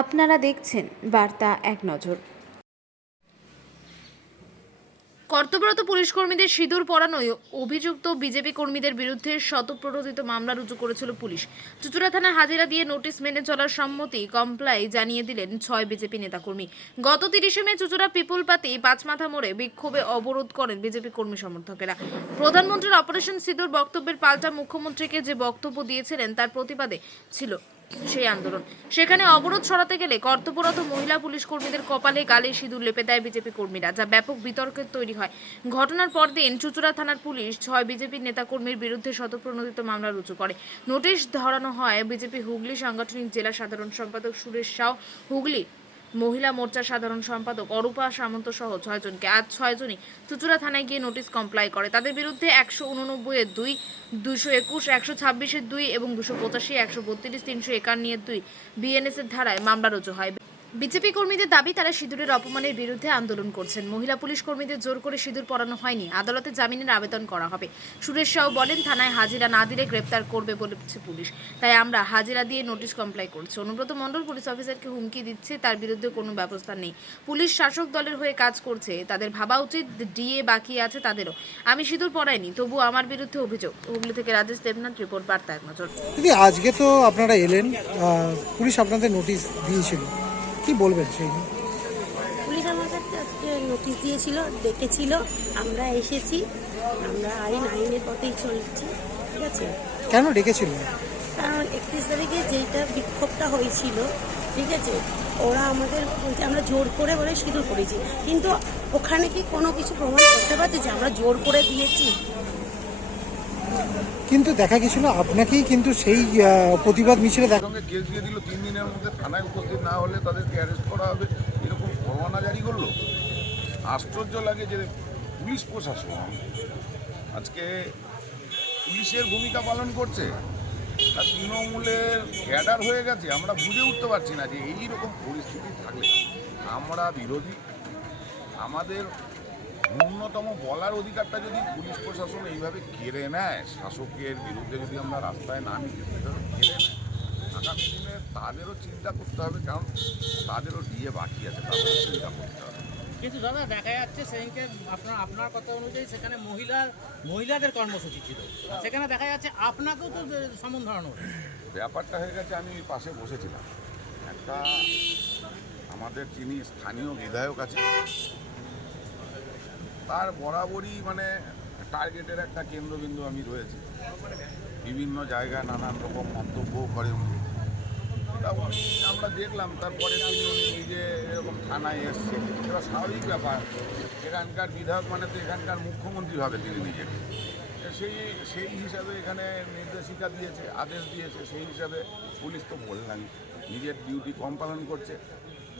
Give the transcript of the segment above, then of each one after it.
আপনারা দেখছেন বার্তা এক নজর। কর্তব্যরত পুলিশ কর্মীদের সিঁদুর পরানোয় অভিযুক্ত বিজেপি কর্মীদের বিরুদ্ধে শতপ্রণোদিত মামলা রুজু করেছিল পুলিশ। চুঁচুড়া থানায় হাজিরা দিয়ে নোটিশ মেনে চলার সম্মতি কমপ্লাই জানিয়ে দিলেন 6 বিজেপি নেতাকর্মী। গত 30শে মে চুঁচুড়া পিপুলপাতি পাঁচমাথা মোড়ে বিক্ষোভে অবরোধ করেন বিজেপি কর্মী সমর্থকেরা। প্রধানমন্ত্রীর অপারেশন সিঁদুর বক্তব্যের পাল্টা মুখ্যমন্ত্রীকে যে বক্তব্য দিয়েছিলেন তার প্রতিবাদে ছিল সেই আন্দোলন। সেখানে অবরোধ সরাতে গেলে কর্তব্যরত মহিলা পুলিশ কর্মীদের কপালে গালে সিঁদুর লেপে দেয় বিজেপি কর্মীরা, যা ব্যাপক বিতর্কের তৈরি হয়। ঘটনার পরদিন চুঁচুড়া থানার পুলিশ 6 বিজেপি নেতাকর্মীর বিরুদ্ধে শতপ্রণোদিত মামলা রুজু করে নোটিশ ধরানো হয় বিজেপি হুগলি সাংগঠনিক জেলা সাধারণ সম্পাদক সুরেশ সাউ, হুগলি মহিলা মোর্চার সাধারণ সম্পাদক অরূপা সামন্ত সহ 6 জনকে। আজ 6 জনই চুঁচুড়া থানায় গিয়ে নোটিশ কমপ্লাই করে। তাদের বিরুদ্ধে 189 2, 221, 126 2 এবং 285, 132, 351 2 বিএনএস এর ধারায় মামলা রুজু হয়। বিজেপি কর্মীদের দাবি, তারা সিঁদুরের অপমানের বিরুদ্ধে আন্দোলন করছেন। মহিলা পুলিশ কর্মীদের জোর করে সিঁদুর পরানো হয়নি, আদালতে জামিনের আবেদন করা হবে। সুরেশ সাউ বলেন, থানায় হাজিরা না দিলে গ্রেপ্তার করবে বলেছে পুলিশ, তাই আমরা হাজিরা দিয়ে নোটিশ কমপ্লাই করছি। অনুব্রত মণ্ডল পুলিশ অফিসারকে হুমকি দিচ্ছে, তার বিরুদ্ধে কোনো ব্যবস্থা নেই। পুলিশ শাসক দলের হয়ে কাজ করছে, তাদের ভাবা উচিত ডিএ বাকি আছে তাদেরও। আমি সিঁদুর পরাইনি, তবু আমার বিরুদ্ধে অভিযোগ। হুগলি থেকে রাজেশ দেবনাথ রিপোর্ট, বার্তা এক নজর। দিদি, আজকে তো আপনারা এলেন, পুলিশ আপনাদের নোটিশ দিয়েছিল, কি বলবেন সেই নিয়ে? পুলিশ আমাদের আজকে নোটিশ দিয়েছিল, ডেকেছিল, আমরা এসেছি। আমরা আইনের পথেই চলছি, ঠিক আছে। কেন ডেকেছিল? কারণ 31 তারিখে যেইটা বিক্ষোভটা হয়েছিল, ঠিক আছে, ওরা আমাদের বলছে আমরা জোর করে বলে সিঁদুর করেছি, কিন্তু ওখানে কি কোনো কিছু প্রমাণ করতে পারছে যে আমরা জোর করে দিয়েছি? কিন্তু দেখা গেছিল আপনাকেই কিন্তু সেই প্রতিবাদ মিছিলে সঙ্গে কেস দিয়ে দিল, 3 দিনের মধ্যে থানায় উপস্থিত না হলে তাদেরকে অ্যারেস্ট করা হবে, এরকম পরোয়ানা জারি করলো। আশ্চর্য লাগে যে পুলিশ প্রশাসন আজকে পুলিশের ভূমিকা পালন করছে, আর তৃণমূলের ক্যাডার হয়ে গেছে। আমরা বুঝে উঠতে পারছি না যে এইরকম পরিস্থিতি থাকলে আমরা বিরোধী, আমাদের ন্যূনতম বলার অধিকারটা যদি পুলিশ প্রশাসন এইভাবে কেড়ে নেয়, শাসকের বিরুদ্ধে যদি আমরা রাস্তায় নামি কেড়ে নেয়, আগামী দিনে তাদেরও চিন্তা করতে হবে, কারণ তাদেরও ডিএ বাকি আছে, তাদেরও চিন্তা করতে হবে। কিন্তু দাদা, দেখা যাচ্ছে সেদিনকে আপনার কথা অনুযায়ী সেখানে মহিলাদের কর্মসূচি ছিল, সেখানে দেখা যাচ্ছে আপনাকেও তো সমন ধরানো। ব্যাপারটা হয়ে গেছে, আমি পাশে বসেছিলাম, একটা আমাদের যিনি স্থানীয় বিধায়ক আছে তার বরাবরই টার্গেটের একটা কেন্দ্রবিন্দু আমি রয়েছি। বিভিন্ন জায়গায় নানান রকম মন্তব্য করে উনি, এটা আমরা দেখলাম। তারপরে তিনি নিজে এরকম থানায় এসছে, এটা স্বাভাবিক ব্যাপার। এখানকার বিধায়ক তো এখানকার মুখ্যমন্ত্রী ভাবে তিনি নিজেকে, সেই হিসাবে এখানে নির্দেশিকা দিয়েছে, আদেশ দিয়েছে, সেই হিসাবে পুলিশ তো বললাম নিজের ডিউটি কম পালন করছে,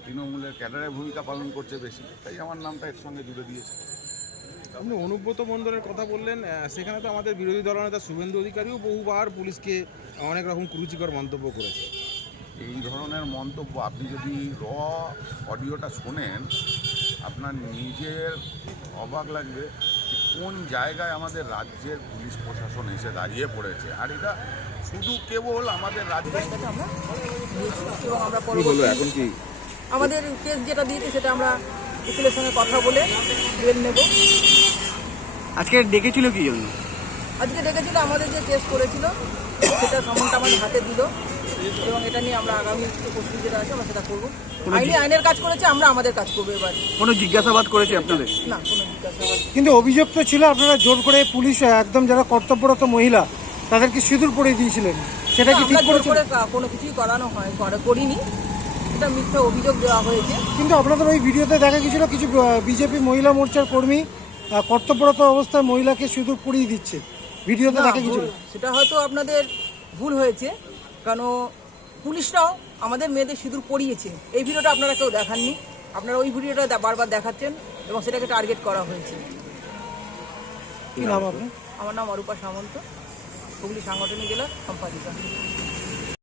তৃণমূলের ক্যাডারের ভূমিকা পালন করছে বেশি, তাই আমার নামটা এর সঙ্গে জুড়ে দিয়েছে। আপনি অনুব্রত মণ্ডলের কথা বললেন, সেখানে তো আমাদের বিরোধী দলনেতা শুভেন্দু অধিকারীও বহুবার পুলিশকে অনেক রকম কুরুচিকর মন্তব্য করেছে। এই ধরনের মন্তব্য আপনি যদি অডিওটা শোনেন, আপনার নিজের অবাক লাগবে যে কোন জায়গায় আমাদের রাজ্যের পুলিশ প্রশাসন এসে দাঁড়িয়ে পড়েছে। আর এটা শুধু কেবল আমাদের রাজ্যে আমরা এবং আমরা পরবর্তী এখন কি আমাদের কেস যেটা দিয়েছে সেটা আমরা উকিলের সঙ্গে কথা বলে বের নেব। আজকে ডেকেছিল কি জন্য? আজকে ডেকেছিল, আমাদের যে কেস করেছিল সেটা সমনটা আমাদের হাতে দিল, এবং এটা নিয়ে আমরা আগামী প্রস্তুতি যেটা আছে আমরা সেটা করবো। আইনের কাজ করেছে, আমরা আমাদের কাজ করবো। এবার কোনো জিজ্ঞাসাবাদ করেছে আপনাদের? না, কোনো জিজ্ঞাসাবাদ। কিন্তু অভিযোগ তো ছিল আপনারা জোর করে পুলিশ একদম যারা কর্তব্যরত মহিলা তাদেরকে সিঁদুর পরিয়ে দিয়েছিলেন, সেটা কি ঠিক করেছে? কোনো কিছুই করানো করিনি, এটা মিথ্যা অভিযোগ দেওয়া হয়েছে। কিন্তু আপনাদের ওই ভিডিওতে দেখা গেছিল কিছু বিজেপি মহিলা মোর্চার কর্মী কর্তব্যরত অবস্থায় মহিলাকে সিঁদুর পরিয়ে দিচ্ছে, ভিডিওতে দেখা গেছিল। সেটা হয়তো আপনাদের ভুল হয়েছে, কারণ পুলিশরাও আমাদের মেয়েদের সিঁদুর পরিয়েছে। এই ভিডিওটা আপনারা কেউ দেখাননি, আপনারা ওই ভিডিওটা বারবার দেখাচ্ছেন এবং সেটাকে টার্গেট করা হয়েছে। কি নাম আপনার? আমার নাম অরূপা সামন্ত, হুগলি সাংগঠনিক জেলার সম্পাদিকা।